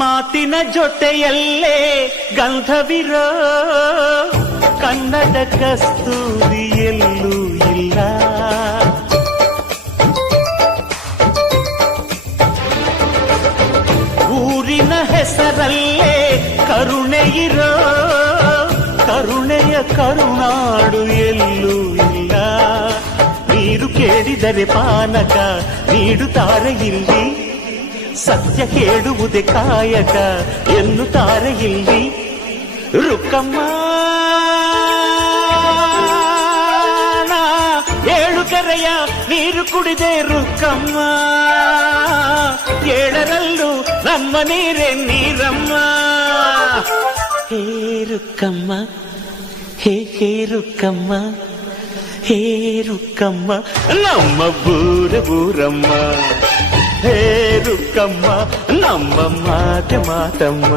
ಮಾತಿನ ಜೊತೆಯಲ್ಲೇ ಗಂಧವಿರೋ ಕನ್ನಡ ಕಸ್ತೂರಿ ಎಲ್ಲೂ ಇಲ್ಲ. ಊರಿನ ಹೆಸರಲ್ಲೇ ಕರುಣೆ ಇರೋ ಕರುಣೆಯ ಕರುನಾಡು ಎಲ್ಲೂ ಇಲ್ಲ. ನೀರು ಕೇಳಿದರೆ ಪಾನಕ ನೀಡುತ್ತಾರೆ ಇಲ್ಲಿ, ಸತ್ಯ ಕೇಳುವುದೇ ಕಾಯಕ ಎನ್ನುತ್ತಾರೆ ಇಲ್ಲಿ. ರುಕ್ಕಮ್ಮ ಏಳು ಕೆರೆಯ ನೀರು ಕುಡಿದೆ ರುಕ್ಕಮ್ಮ, ಏಳರಲ್ಲೂ ನಮ್ಮ ನೀರೇ ನೀರಮ್ಮ. ಹೇ ರುಕ್ಕಮ್ಮ, ಹೇ ಹೇ ರುಕ್ಕಮ್ಮ, ಹೇ ರುಕ್ಕಮ್ಮ ನಮ್ಮ ಬೂರಮ್ಮ. ಹೇ ರುಕ್ಕಮ್ಮ ನಮ್ಮ ಮಾತೆ ಮಾತಮ್ಮ.